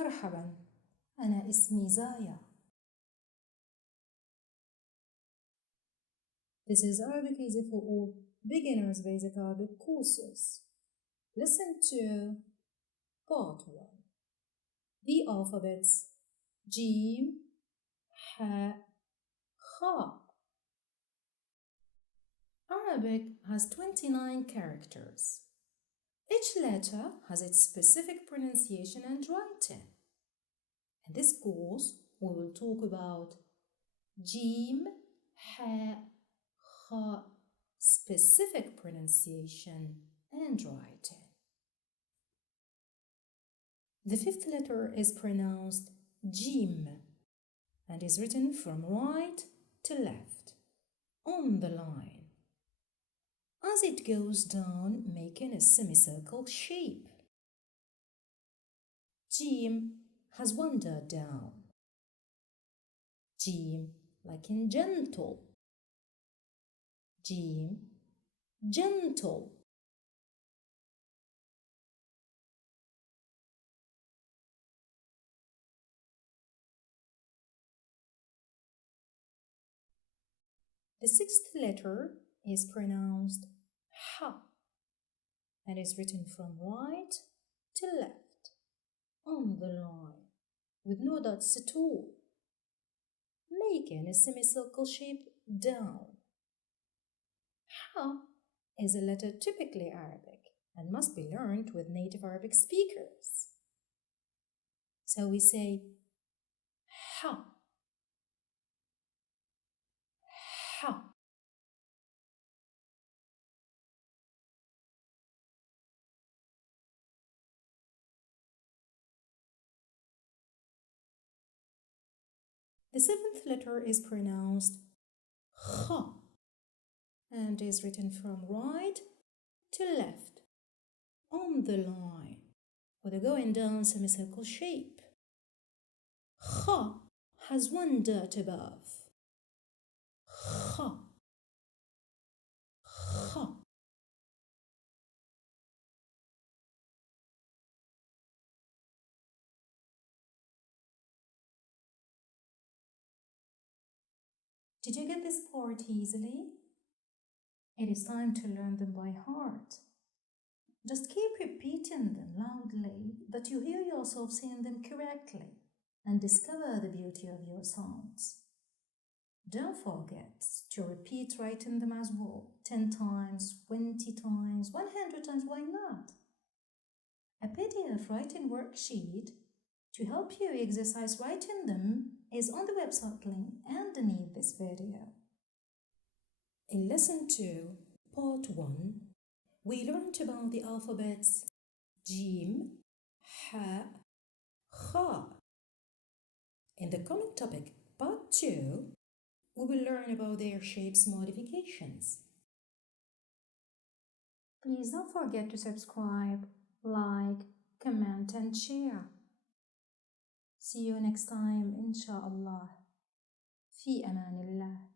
مرحبا، أنا اسمي زايا. This is Arabic Easy for All beginners basic Arabic courses. Listen to part 1. The alphabets Jim, Ha, Kha. Arabic has 29 characters. Each letter has its specific pronunciation and writing. In this course, we will talk about Jim, Ha, Kha, specific pronunciation and writing. The fifth letter is pronounced Jim and is written from right to left on the line as it goes down, making a semicircle shape. Jim has one dot down. Jim, like in gentle. Jim, gentle. The sixth letter is pronounced Ha and is written from right to left on the line with no dots at all, making a semicircle shape down. Ha is a letter typically Arabic and must be learned with native Arabic speakers. So we say Ha, Ha. The seventh letter is pronounced Kha and is written from right to left on the line with a going down semicircle shape. Kha has one dot above. Kha, Kha. Did you get this part easily? It is time to learn them by heart. Just keep repeating them loudly that you hear yourself saying them correctly and discover the beauty of your sounds. Don't forget to repeat writing them as well, 10 times, 20 times, 100 times, why not? A PDF writing worksheet to help you exercise writing them is on the website link underneath this video. In Lesson 2, Part 1, we learned about the alphabets Jim, Ha, Kha. In the coming topic, Part 2, we will learn about their shapes modifications. Please don't forget to subscribe, like, comment and share. See you next time, inshallah. في أمان الله.